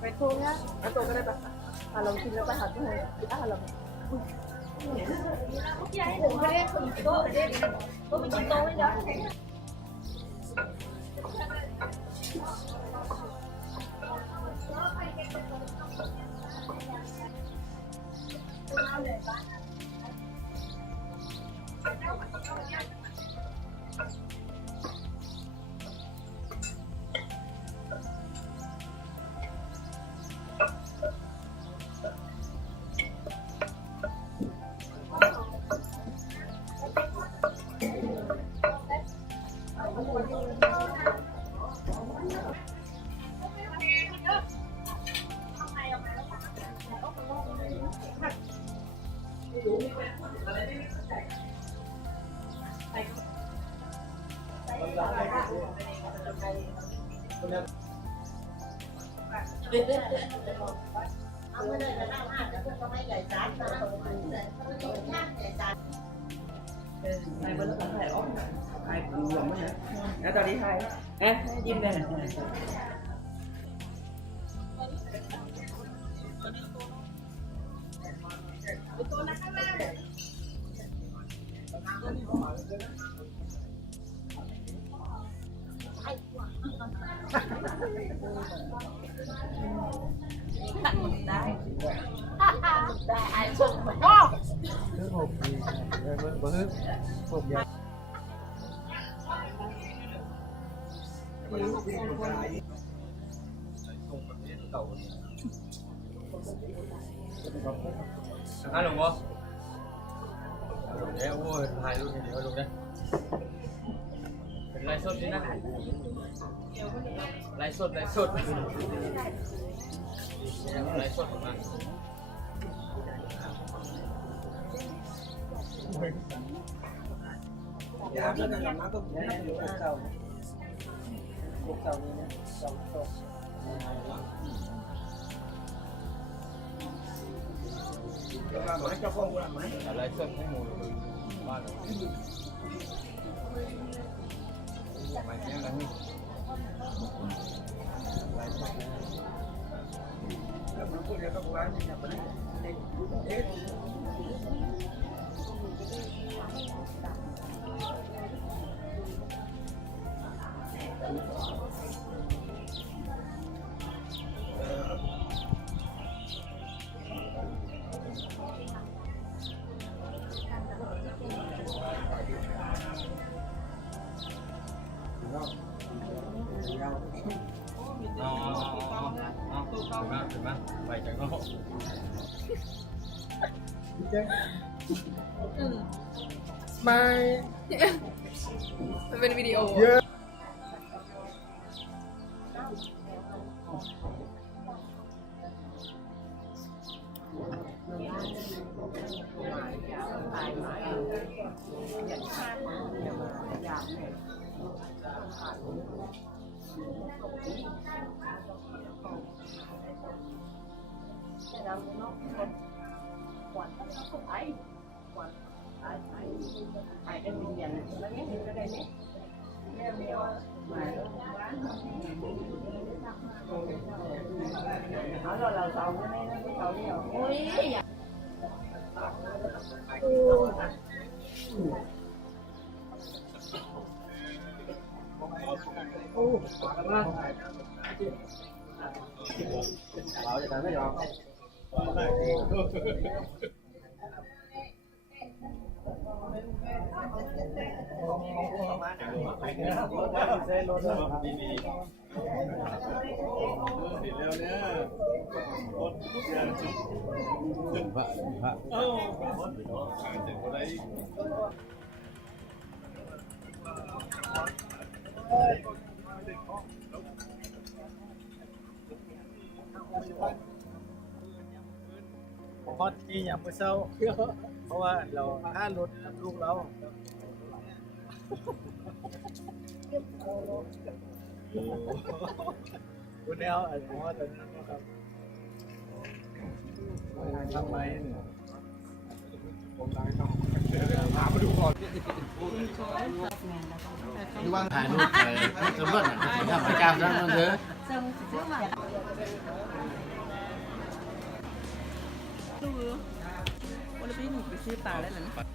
ไปโทรนะเอาตัวก็ได้ปะเรากินแล้วไปหาที่ไหนเรายายหนูไม่ได้คนโตเด็กก็ไม่กินโตไม่ได้เอาไม่ได้จะนั่งห้าแต่พวกเขาไม่ใหญ่จานนะเขาไม่ต้องย่างใหญ่จานไอ้เบอร์ต้องถ่ายออกไอ้ดูหลงมั้ยนะตอนนี้ถ่ายยิ้มเลยตัวนั้นข้างล่างได้ไอ้ส่งไปว้าวเรื่องผมเรื่องผมยาวฮัลโหลวะเดี๋ยวโว้ยถ่ายรูปเดี๋ยวลงนะเป็นไลฟ์สดนี่นะไลฟ์สดไลฟ์สดออกมาอย่าเพิ่งทำน้ำต้มน้ำอยู่กับเจ้าพวกเจ้านี่นะเจ้าโตให้เจ้าของกูทำไหม ไลฟ์สดให้หมูบ้านมาแค่นั้นนี่ไลฟ์สดแล้วมันพูดเดี๋ยวต้องร้านนี่นะมันเอ๊ะถึงไหมไปจากนอกไม่มันเป็นวิดีโอเราเนาะก่อนก็ไปก่อนไปเป็นวิญญาณแล้วเนี่ยเห็นอะไรเนี่ยเนี่ยเดียวมาเราเสาไม่ได้เสาเดียวโอ้ยโอ้เราจะทำให้เราพอที่อย่างเมื่อเช้าเพราะว่าเราถ้ารถลูกเราคุณแนวไอ้หมอตอนนั้นนะครับทำไมผมได้ต้องมาดูก่อน ที่ว่างถ่ายรูปไปสมมติทำประจำซะมันเถอะ วันนี้หนูไปซื้อปลาได้แล้วนะ